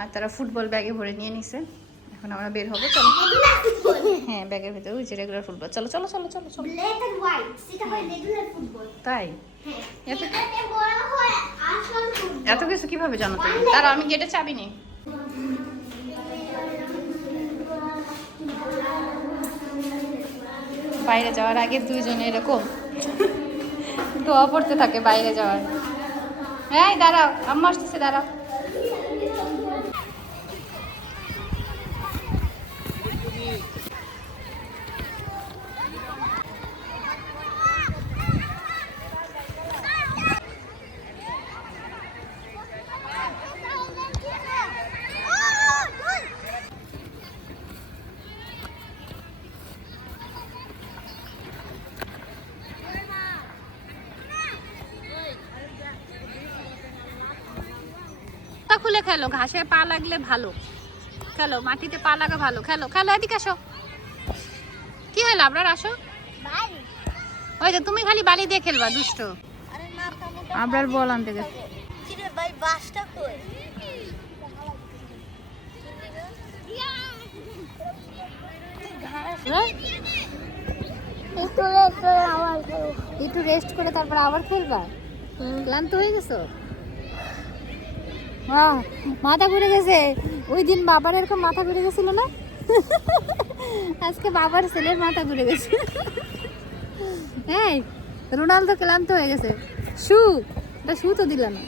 আর তারা ফুটবল ব্যাগে ভরে নিয়ে নিছে। এখন আমরা বের হবো, চলো। হ্যাঁ, ব্যাগের ভিতরে ওই যে রেগুলার ফুটবল। চলো চলো চলো চলো চলো। ব্ল্যাক এন্ড হোয়াইট, সেটা হয় রেগুলার ফুটবল। তাই? হ্যাঁ, এত এটাতে বড় হয় আসল ফুটবল। এত কিছু কিভাবে জানো তুমি? তারা আমি গেটে চাবি নেই। বাইরে যাওয়ার আগে দুইজনে এরকম দোয়া পড়তে থাকে বাইরে যাওয়ার। হ্যাঁ, দাঁড়াও, আম্মা আসতেছে, দাঁড়াও। খুলে খেলো, ঘাসে পা লাগলে ভালো। খেলো, মাটিতে পা লাগা ভালো। খেলো খেলো, এদিকে আসো। কি হলো আপনার? আসো। ওই যে তুমি খালি বালি দিয়ে খেলবা, দুষ্ট। আবরার বল আনতে গেছে। ভাই বাসটা কই? একটু রেস্ট করে তারপর আবার খেলবা? ক্লান্ত হয়ে গেছো? হ্যাঁ, মাথা ঘুরে গেছে। ওই দিন বাবার এরকম মাথা ঘুরে গেছিল না? আজকে বাবার ছেলের মাথা ঘুরে গেছে। এই রোনালদো ক্লান্ত হয়ে গেছে। শু তো দিল না।